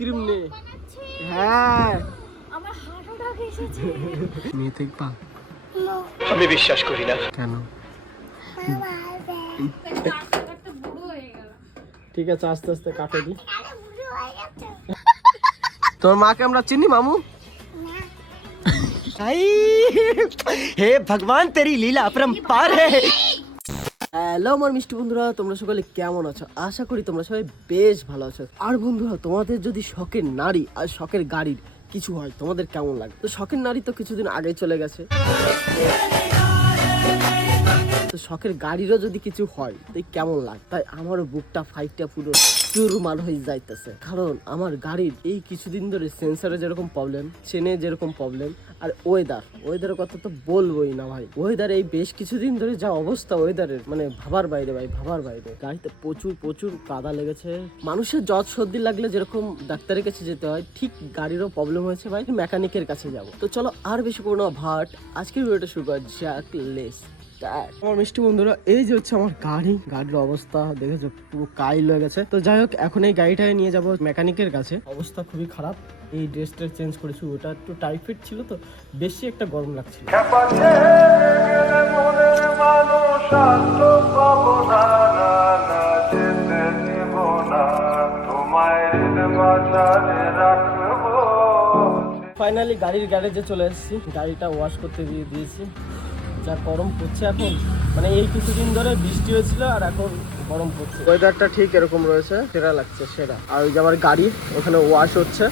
Cream নে। হ্যাঁ আমার হার্ট অ্যাটাক এসেছে। মেয়ে দেখবা? আমি বিশ্বাস করি না। কেন? ঠিক আছে আস্তে আস্তে কাটে দি। তোর মাকে আমরা চিনি মামু? हे भगवान तेरी लीला अपरंपार है। হ্যালো আমার মিষ্টি বন্ধুরা, তোমরা সকলে কেমন আছো? আশা করি তোমরা সবাই বেশ ভালো আছো। আর বন্ধুরা, তোমাদের যদি শখের নারী আর শখের গাড়ির কিছু হয় তোমাদের কেমন লাগে? তো শখের নারী তো কিছুদিন আগে চলে গেছে, তো শখের গাড়িরও যদি কিছু হয় তাই কেমন লাগে? তাই আমারও বুকটা ফাইটটা পুরো চুরমার হয়ে যাইতেছে, কারণ আমার গাড়ির এই কিছুদিন ধরে সেন্সারে যেরকম প্রবলেম, চেনে যেরকম প্রবলেম, আর ওয়েদারের কথা তো বলবোই না ভাই। ওয়েদার এই বেশ কিছুদিন ধরে যা অবস্থা ওয়েদারের, মানে ভাবার বাইরে ভাই, ভাবার বাইরে। গাড়িতে প্রচুর প্রচুর কাদা লেগেছে। মানুষের জ্বর সর্দি লাগলে যেরকম ডাক্তারের কাছে যেতে হয়, ঠিক গাড়িরও প্রবলেম হয়েছে ভাই, মেকানিকের কাছে যাব। তো চলো আর বেশি করবো না ভাট, আজকের ভিডিওটা শুরু করা যাক। আমার মিষ্টি বন্ধুরা, এই যে হচ্ছে আমার গাড়ির অবস্থা দেখেছো, পুরো কাইল হয়ে গেছে। তো যাই হোক, এখন এই গাড়িটাই নিয়ে যাবো মেকানিকের কাছে। অবস্থা খুবই খারাপ। এই ড্রেসটা চেঞ্জ করেছি, ওটা একটু টাইফয়েড ছিল তো বেশি একটা গরম লাগছিল। ফাইনালি গাড়ির গ্যারেজে চলে এসেছি, গাড়িটা ওয়াশ করতে দিয়ে দিয়েছি। যা গরম পড়ছে এখন, মানে এই কিছুদিন ধরে বৃষ্টি হয়েছিল আর এখন গরম পড়ছে। ওয়েদারটা ঠিক এরকম রয়েছে, সেরা লাগছে সেরা। আর ওই যে আমার গাড়ি ওখানে ওয়াশ হচ্ছে,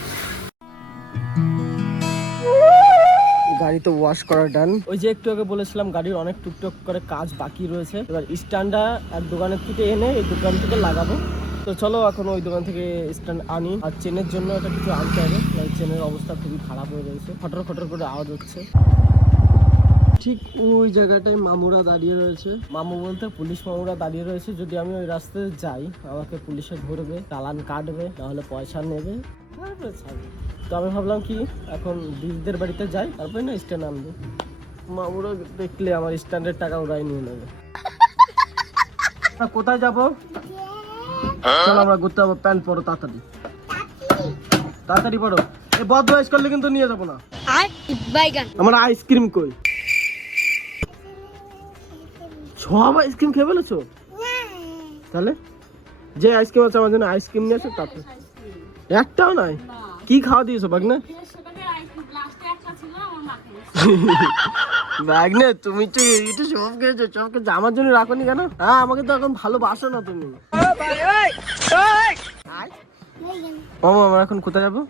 গাড়ি তো ওয়াশ করা ডান। ওই যে একটু আগে বলেছিলাম গাড়ির অনেক টুকটাক করে কাজ বাকি রয়েছে। এবার স্ট্যান্ডটা এক দোকানের থেকে এনে এই দোকান থেকে লাগাবো। তো চলো এখন ওই দোকান থেকে স্ট্যান্ড আনি। আর চেনের জন্য এটা কিছু আনতে হবে, চেনের অবস্থা খুবই খারাপ হয়ে রয়েছে, খটর খটর করে আওয়াজ হচ্ছে। ঠিক ওই জায়গাটায় মামুরা দাঁড়িয়ে রয়েছে, মামু বলতে পুলিশ মামুরা দাঁড়িয়ে রয়েছে। যদি আমি ওই রাস্তায় যাই আমাকে পুলিশে ধরবে, চালান কাটবে, নাহলে পয়সা নেবে, তারপরে ছাড়বে। তো আমি ভাবলাম কি এখন দিদিদের বাড়িতে যাই, তারপরে না স্ট্যান্ড আনবো। মামুরা দেখলে আমার স্ট্যান্ডের টাকা ওরাই নিয়ে নেবে। কোথায় যাবো? চলো আমরা ঘুরতে যাবো। প্যান্ট পরো, তাড়াতাড়ি তাড়াতাড়ি পরো। এই বদমাইশ করলে কিন্তু নিয়ে যাবো না। আমার আইসক্রিম কই? সব আইসক্রিম খেয়ে ফেলেছো? তাহলে যে আইসক্রিম আছে আমার জন্য আইসক্রিম নিয়ে আসো। তাতে একটাও নাই? কি খাওয়া দিয়েছো বাগনে? বাগনে তুমি তো এইটা সব খেয়েছো, সব খেয়েছো, আমার জন্য রাখোনি কেন? হ্যাঁ, আমাকে তো এখন ভালোবাসো না তুমি। মামা আমরা এখন কোথায় যাবো?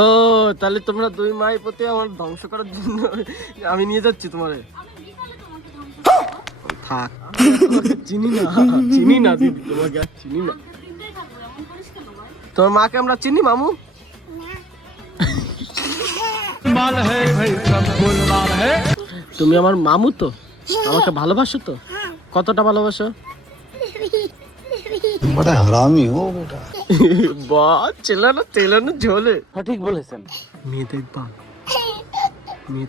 ও তাহলে তোমরা দুই মাই পথে আমার ধ্বংস করার জন্য আমি নিয়ে যাচ্ছি তোমারে। থাক, চিনি না দিদি, তোমাকে আর চিনি না। তোমার মাকে আমরা চিনি মামু? তুমি আমার মামু তো, আমাকে ভালোবাসো তো? কতটা ভালোবাসো? বড় হারামি হো বেটা। বাহ, চেলানো ঝোলে। ঠিক বলেছেন। মেয়ে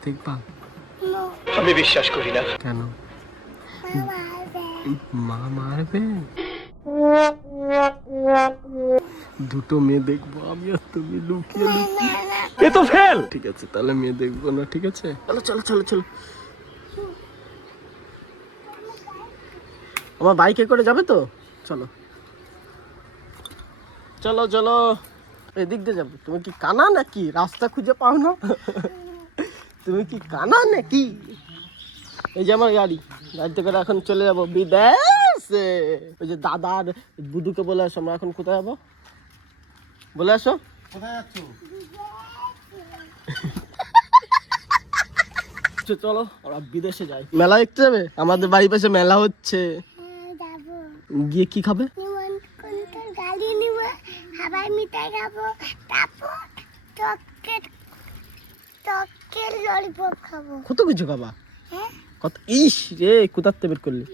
দেখবা? আমি বিশ্বাস করি না। কেন? মা মারবে? দুটো মেয়ে দেখবো আমি আর তুমি লুকিয়ে লুকিয়ে। এ তো ফেল। ঠিক আছে তাহলে মেয়ে দেখবো না, ঠিক আছে? চলো। আমার বাইকে করে যাবে তো? চলো এদিক দিয়ে যাবো। তুমি কি কানা নাকি? রাস্তা খুঁজে পাও না? তুমি কি কানা নাকি? এই যে আমার গাড়িতে করে এখন চলে যাবো বিদেশে। ওই যে দাদা আর বুধুকে বলে আসো আমরা এখন কোথায় যাবো, বলে আসো। কোথায় যাচ্ছ? চলো আমরা বিদেশে যাই। মেলা দেখতে যাবে? আমাদের বাড়ির পাশে মেলা হচ্ছে, গিয়ে কি খাবে? কত কিছু খাবা? কত ইস রে, কোথাতে বের করলি?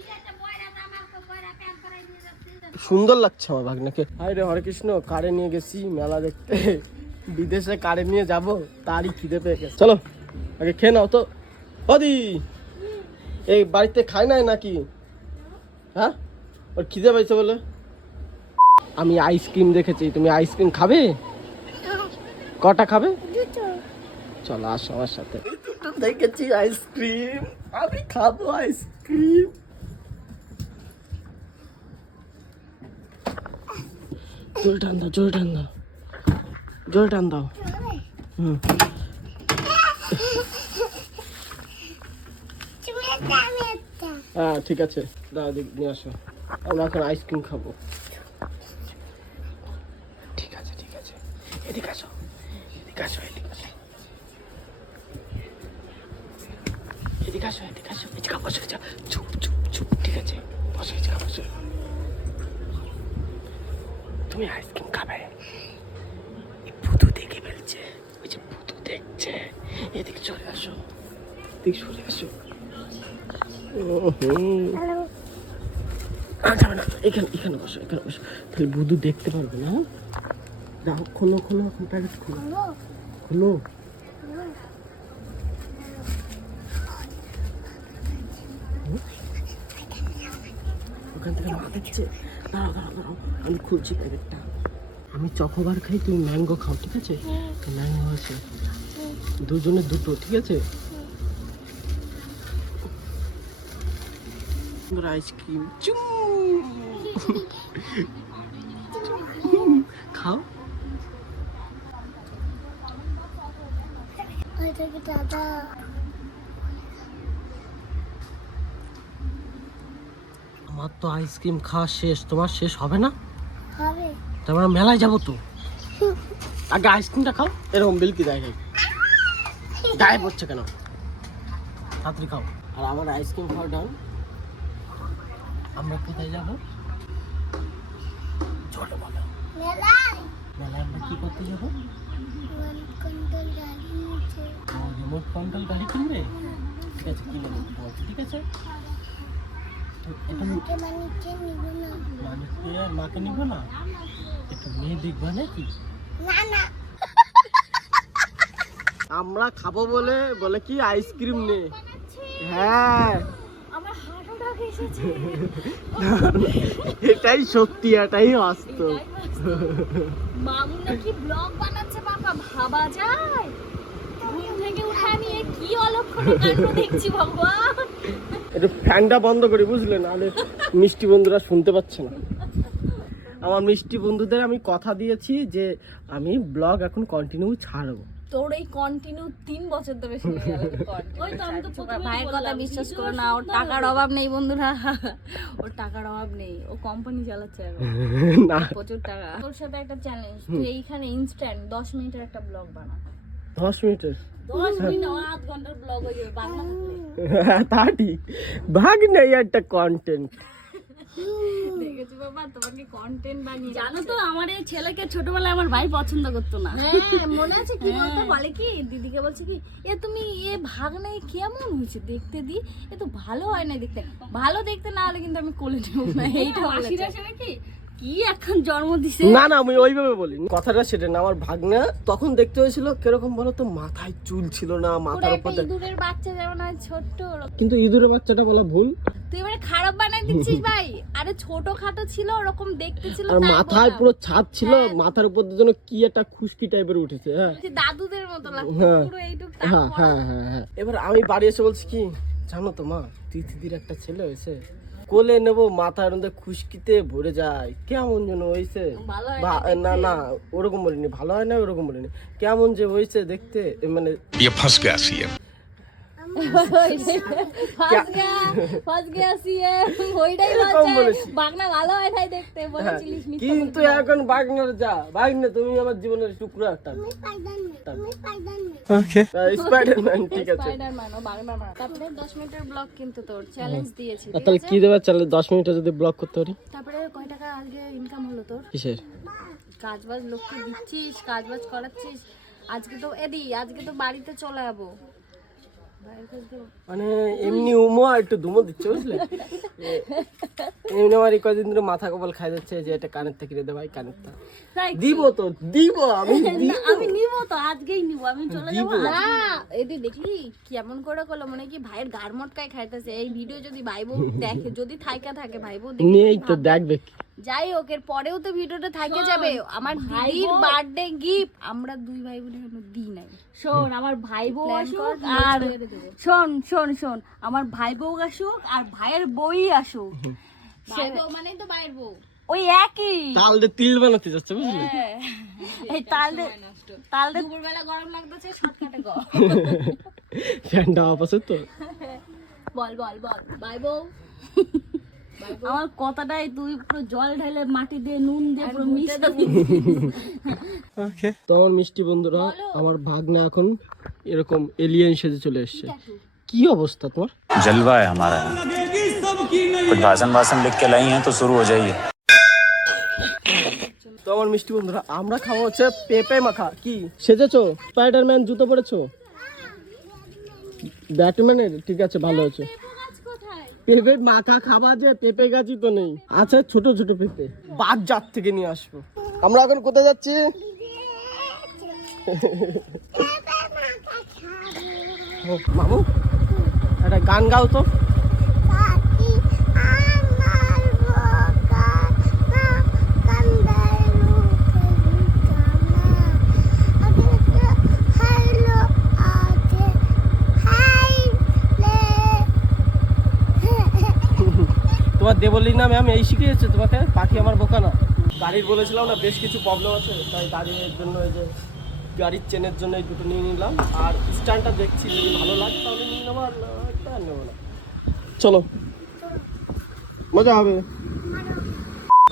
সুন্দর লাগছে আমার ভাগ্নাকে। হাই রে হরে কৃষ্ণ, কারে নিয়ে গেছি মেলা দেখতে, বিদেশে কারে নিয়ে যাব তারই খিদে পেয়ে গেছে। চলো আগে খেয়ে নাও তো। ওদি এই বাড়িতে খায় নাই নাকি? হ্যাঁ, ওর খিদে পাইছে বলে। আমি আইসক্রিম দেখেছি, তুমি আইসক্রিম খাবে? কটা খাবে? চলো আসো আমার সাথে। দুটো দেখেছি আইসক্রিম, আমি খাবো আইসক্রিম। জোরে টান দাও, জোরে টান দাও, জোরে টান দাও। হুম, হ্যাঁ ঠিক আছে, দাও নিয়ে আসো, আমরা এখন আইসক্রিম খাবো। ঠিক আছে ঠিক আছে, এদিকে আসো, এদিকে আসো, এদিকে আসো, এদিকে আসো, এদিকে আসো, এদিকে বসে যা, চুপ চুপ চুপ, ঠিক আছে বসে যা, বসে। তুমি আইসক্রিম খাবে? ভূতু দেখে ফেলছে, ওই যে ভূতু দেখছে। এদিকে চলে আসো, এদিকে চলে আসো। যাবে না, এখানে এখানে বসো, এখানে বসো, তাহলে ভূতু দেখতে পারবে না। যাও, খোলো খোলো, এখন প্যাকেট খোলো, খোলো। ওখান থেকে মা দেখছে, দাঁড়াও দাঁড়াও দাঁড়াও, আমি খুলছি প্যাকেটটা। আমি চকোবার খাই, তুমি ম্যাঙ্গো খাও, ঠিক আছে? তো ম্যাঙ্গো আছে, দুজনে দুটো, ঠিক আছে? আইসক্রিম খাও। আমার তো আইসক্রিম খাওয়া শেষ, তোমার শেষ হবে না? তারপর মেলায় যাবো তো, আগে আইসক্রিমটা খাও। এরকম বিলকি দেয় গায়ে পড়ছে কেন? তাড়াতাড়ি খাও। আর আমার আইসক্রিম খাওয়া ডান। আমরা কোথায় যাবো? চলো বলো। মেলায় আমরা কি করতে যাবো? রিমোট কন্ট্রোল গাড়ি কিনবে? ঠিক আছে, কিনে নেবো তোমাকে, ঠিক আছে? আর মাকে নিবো না, একটু মেয়ে দেখবা নাকি? আমরা খাবো বলে বলে কি আইসক্রিম নে। হ্যাঁ, আমার হার্ট অ্যাটাক এসেছে। এটাই সত্যি, এটাই বাস্তব। মামু নাকি ব্লগ বানাচ্ছে, বাবা ভাবা যায়? ঘুম থেকে উঠে আমি এ কি অলক্ষণে কাণ্ড দেখছি ভগবান। একটু ফ্যানটা বন্ধ করি, বুঝলে, নাহলে মিষ্টি বন্ধুরা শুনতে পাচ্ছে না। আমার মিষ্টি বন্ধুদের আমি কথা দিয়েছি যে আমি ব্লগ এখন কন্টিনিউ ছাড়বো। তোর এই কন্টিনিউ 3 বছর ধরে শুনে গেল। ওই তো আমি তো ভাইয়ের কথা বিশ্বাস করো না, ওর টাকার অভাব নেই বন্ধুরা, ওর টাকার অভাব নেই, ও কোম্পানি চালাচ্ছে এখন, না, প্রচুর টাকা। তোর সাথে একটা চ্যালেঞ্জ, তুই এইখানে ইনস্ট্যান্ট 10 মিনিটের একটা ব্লগ বানা। 10 মিনিটের? 10 মিনিট আধ ঘন্টার ব্লগ হয়ে যাবে বাংলা থাকলে। তা ঠিক, ভাগ নেই একটা কন্টেন্ট। দেখেছো বাবা, তোমাকে কন্টেন্ট বানিয়ে জানো তো, আমার এই ছেলেকে ছোটবেলায় আমার ভাই পছন্দ করতো না। হ্যাঁ মনে আছে, কি বলতো, বলে কি দিদিকে বলছে কি, এ তুমি এ ভাগ নেই কেমন হয়েছে দেখতে, দি এ তো ভালো হয় না দেখতে, ভালো দেখতে না হলে কিন্তু আমি কোলে নেব না। এইটা বলেছে নাকি, কি এখন জন্ম দিছে? না না, আমি ওইভাবে বলিনি, কথাটা সেটা না। আমার ভাগনা তখন দেখতে হয়েছিল কিরকম বলো তো, মাথায় চুল ছিল না, মাথার উপর ইঁদুরের বাচ্চা যেমন হয় ছোট্ট, কিন্তু ইঁদুরের বাচ্চাটা বলা ভুল। তুই মানে খারাপ বানাই দিচ্ছিস ভাই। আরে ছোট খাটো ছিল, ওরকম দেখতে ছিল, আর মাথায় পুরো ছাদ ছিল, মাথার উপর যেন কি একটা খুশকি টাইপের উঠেছে। হ্যাঁ, দাদুদের মতো লাগছে হ্যাঁ পুরো এইটুক। হ্যাঁ হ্যাঁ হ্যাঁ হ্যাঁ। এবার আমি বাড়ি এসে বলছি কি জানো তো মা, তিথিদির একটা ছেলে হয়েছে, কোলে নেবো, মাথার মধ্যে খুশকিতে ভরে যায়, কেমন যেন হয়েছে। না না, ওরকম বলিনি, ভালো হয় না ওরকম বলিনি, কেমন যে হয়েছে দেখতে, মানে ফাঁস গেছে সিএ কিন্তু এখন বাগনার যা বাগনা, তুমি আমার জীবনের টুকরো একটা স্পাইডারম্যান, ঠিক আছে? তারপরে 10 মিনিটের ব্লগ কিন্তু তোর চ্যালেঞ্জ দিয়েছি, তাহলে কি দেবে চালে 10 মিনিটে যদি ব্লগ করতে পারি? তারপরে কয় টাকা আজকে ইনকাম হলো তোর? কিসের কাজ বাজ লোককে দিচ্ছিস, কাজ বাজ করাচ্ছিস, আজকে তো বাড়িতে চলে যাবো, ভাইয়ের কাছে দেবো। মানে এমনি উমো আর একটু ধুমো দিচ্ছে বুঝলে। এমনি আমার এই কদিন ধরে মাথা কপাল খাই যাচ্ছে যে এটা কানের থেকে কিনে দে ভাই, কানেরটা তাই দিব তো দিব আমি না, আমি নিবো তো, আজকেই নিবো, আমি চলে যাবো। এদি দেখলি কেমন করে করলো, মানে কি ভাইয়ের গার মটকায় খাইতেছে। এই ভিডিও যদি ভাই বউ দেখে, যদি থাইকা থাকে ভাই বউ দেখে নেই তো দেখবে কি। যাই হোক, এর পরেও তো ভিডিওটা থাকে যাবে। আমার দিদির বার্থডে গিফট আমরা দুই ভাই বোন এখনো দিই নাই। শোন, আমার ভাই বউ আসুক আর শোন শোন শোন আমার ভাই বউ আসুক আর ভাইয়ের বউই আসুক। ভাই বউ মানেই তো ভাইয়ের বউ, ওই একই। তাল দিয়ে তিল বানাতে যাচ্ছে বুঝলে। এই তাল দিয়ে দুপুরবেলা গরম লাগতেছে, শর্টকাটে গো। ফ্যানটা অপাসে তো। বল বল বল ভাই বউ। আমার কথাটাই তুই পুরো জল ঢেলে মাটি দিয়ে নুন দিয়ে পুরো মিশিয়ে ওকে, তো আমার মিষ্টি বন্ধুরা, আমার ভাগ্নে এখন এরকম এলিয়েন সেজে চলে এসেছে। কি অবস্থা তোমার? जलवा है हमारा, कुछ भाषण वासन लिख के लाई हैं तो शुरू हो जाइए। তো আমার মিষ্টি বন্ধুরা, আমরা খাওয়া হচ্ছে পেঁপে মাখা। কি সেজেছো? স্পাইডারম্যান জুতো পরেছো? ব্যাটম্যানের? ঠিক আছে, ভালো আছে। পেঁপে মাখা খাবা যে, পেঁপে গাছই তো নেই। আচ্ছা, ছোট ছোট পেঁপে বাজার থেকে নিয়ে আসবো। আমরা এখন কোথায় যাচ্ছি? মামু একটা গান গাও তো। তোমার দেবলীনা ম্যাম এই শিখিয়েছে তোমাকে? পাখি আমার বোকা না। গাড়ির বলেছিলাম না বেশ কিছু প্রবলেম আছে, তাই গাড়ির জন্য এই যে গাড়ির চেনের জন্য এই দুটো নিয়ে নিলাম। আর স্ট্যান্ডটা দেখছি যদি ভালো লাগে তাহলে নিয়ে নেবো, আর নেবো না। চলো, মজা হবে।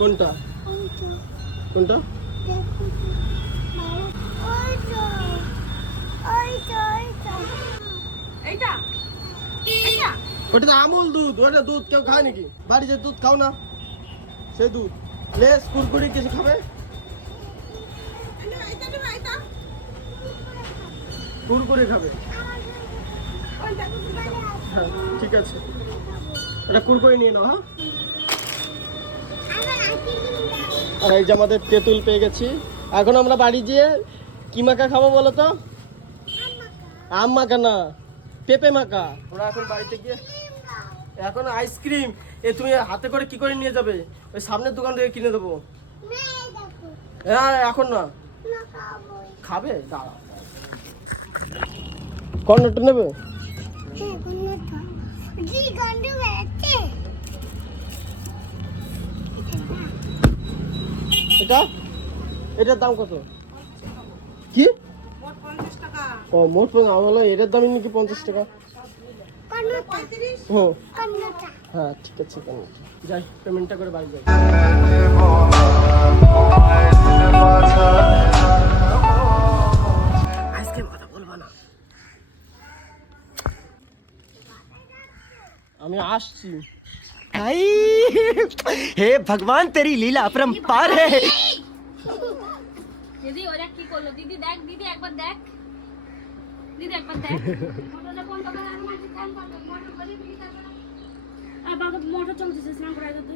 কোনটা কোনটা? এইটা এইটা ওটা তো আমুল দুধ। ওটা দুধ কেউ খায় নাকি? বাড়ি যে দুধ খাও না, সেই দুধ। লেস কুরকুরি কিছু খাবে? কুরকুরি খাবে? হ্যাঁ ঠিক আছে, এটা কুরকুরি নিয়ে নাও। হ্যাঁ, আর এই যে আমাদের তেঁতুল পেয়ে গেছি। এখন আমরা বাড়ি গিয়ে কি মাখা খাবো বলো তো? আম মাখা না, পেঁপে মাখা। ওরা এখন বাড়িতে গিয়ে এখন আইসক্রিম এ তুমি হাতে করে কি করে নিয়ে যাবে? ওই সামনের দোকান থেকে কিনে দেবো। হ্যাঁ এখন না, খাবে? দাঁড়াও, কর্নারটা নেবে? এটা এটার দাম কত? কি ও মোট হলো এটার দামই নাকি 50 টাকা? হুম হ্যাঁ ঠিক আছে, কেন যাই পেমেন্টটা করে বাড়ি যাই। আজকে কথা বলবো না, আমি আসছি। आई हे भगवान तेरी लीला अपरंपार है। দিদি ওরা কি করলো? দিদি দেখ, দিদি একবার দেখ, দিদি একবার দেখ। মোটরটা কোন কথা আর মাঝে কাম করবে? মোটর বলি দিদি করবে না। আর বাবা মোটর চলতেছে, স্নান করাই দিতে।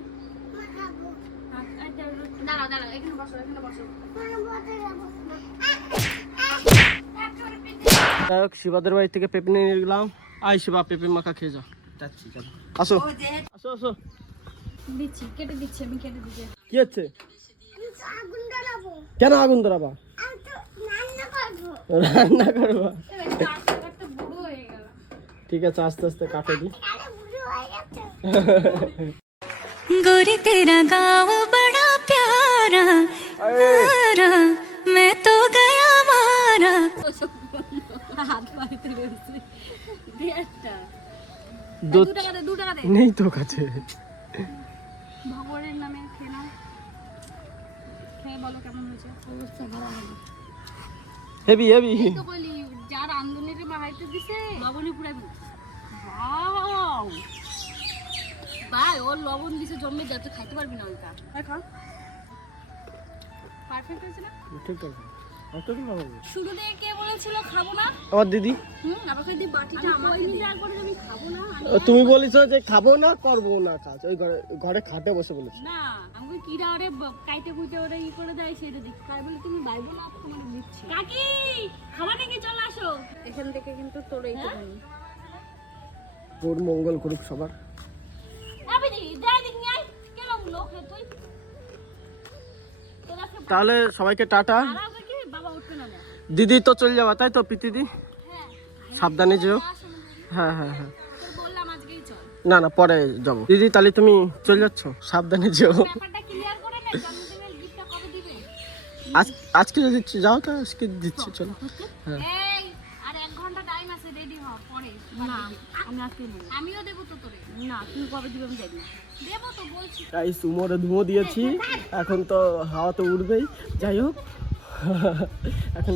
দাঁড়া দাঁড়া, এখানে বসো, এখানে বসো। যাই হোক, শিবাদের বাড়ি থেকে পেঁপে নিয়ে গেলাম। আই শিবা, পেঁপে মাখা খেয়ে যাও। আসো আসো আসো, দিচ্ছি, কেটে দিচ্ছি, আমি কেটে দিচ্ছি। কি হচ্ছে? কেন আগুন ধরাবা? রান্না করবা? রাস্তাঘাটটা বুড়ো হয়ে গেল। ঠিক আছে, আস্তে আস্তে কাটে দি। गोरी तेरा गाँव बड़ा प्यारा मारा मैं तो गया मारा। হাত বাড়িতে রয়েছে। দে একটা। দুধ 2 টাকা দে, 2 টাকা দে। নেই তো কাছে। ভগবানের নামে খেয়ে নাও। খেয়ে বলো কেমন হয়েছে। অবস্থা খারাপ হবে। Heavy heavy. তো বলি যার আন্দোলনের বাড়াইতে দিছে লবণই পুরাই ফেলছে। ওয়াও ভাই, ওর লবণ দিছে জমে যা, তুই খাইতে পারবি না ওইটা। দেখা পারফেক্ট হয়েছে না? ঠিক আছে, কতদিন খাবো? শুরু থেকে কে বলেছিল খাবো না? আমার দিদি। আমাকে দিয়ে বাটিটা আমার নিজে একবার আমি খাবো না। তুমি বলেছো যে খাবো না করবো না কাজ, ওই ঘরে খাটে বসে বলেছো। না আমাকে কিরা ওরে কাইতে কুইতে ওরে ই করে দেয় সেটা দেখি। তাই বলে তুমি বাইবো না তোমার দিচ্ছি। কাকি খাবার থেকে চলে আসো। এখান থেকে কিন্তু তোর এই তুমি তোর মঙ্গল করুক সবার। আবে দি যাই দিন আই কেমন লোক হে তুই? তোর আজকে তাহলে সবাইকে টাটা। আরামে কি বাবা উঠবে না? দিদি তো চলে যাবা তাই তো পিতিদি? হ্যাঁ সাবধানে যেও। আসো না। হ্যাঁ হ্যাঁ হ্যাঁ। তোর বললাম আজকেই চল। না না পরে যাবো। দিদি তাহলে তুমি চলে যাচ্ছ, সাবধানে যেও। ব্যাপারটা ক্লিয়ার করে নে, জন্মদিনের গিফটটা কবে দিবে? আজকে যদি যাও তো আজকে দিচ্ছি, চলো। হ্যাঁ এই আর 1 ঘন্টা টাইম আছে, রেডি হ পরে। না আমি আজকে নেব। আমিও দেব তো তোরে। না তুই কবে দিবি আমি জানি না। দেব তো বলছি। গাইস উমরে ধুঁয়ো দিয়েছি, এখন তো হাওয়া তো উঠবেই। যাই হোক এখন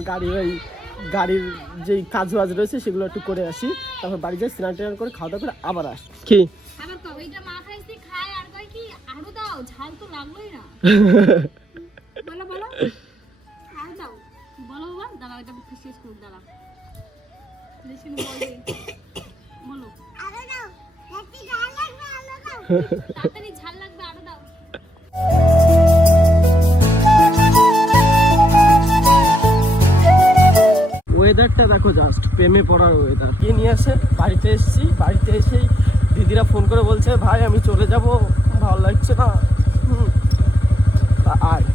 গাড়ির যেই কাজ বাজ রয়েছে সেগুলো একটু করে আসি, তারপর বাড়ি যাই, স্নান টান করে খাওয়া দাওয়া করে আবার আসি। কি আবার কবে এটা মা খাইছি খায় আর কই কি আরো দাও, ঝাল তো লাগলোই না। বলো বলো আরো দাও। বলো বাবা, দাঁড়াও এটা শেষ করুক, দাঁড়াও। লিসেন বলবে বলো আরো দাও, একটু ঝাল লাগবে আরো দাও। তাড়াতাড়ি ঝাল লাগবে আরো দাও। ওয়েদারটা দেখো, জাস্ট প্রেমে পড়ার ওয়েদার। কি নিয়ে আসে, বাড়িতে এসেছি, বাড়িতে এসেই দিদিরা ফোন করে বলছে ভাই আমি চলে যাব, ভালো লাগছে না, আয়।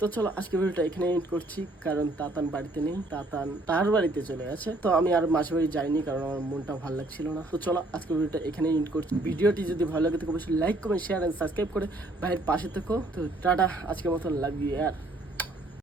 তো চলো আজকে ভিডিওটা এখানে এন্ড করছি, কারণ তাতান বাড়িতে নেই, তাতান তার বাড়িতে চলে গেছে। তো আমি আর মাসির বাড়ি যাইনি, কারণ আমার মনটা ভালো লাগছিল না। তো চলো আজকে ভিডিওটা এখানে এন্ড করছি। ভিডিওটি যদি ভালো লাগে তো অবশ্যই like comment share and subscribe করে ভাইয়ের পাশে থেকো। তো টাটা, আজকের মতন লাভ ইউ ইয়ার।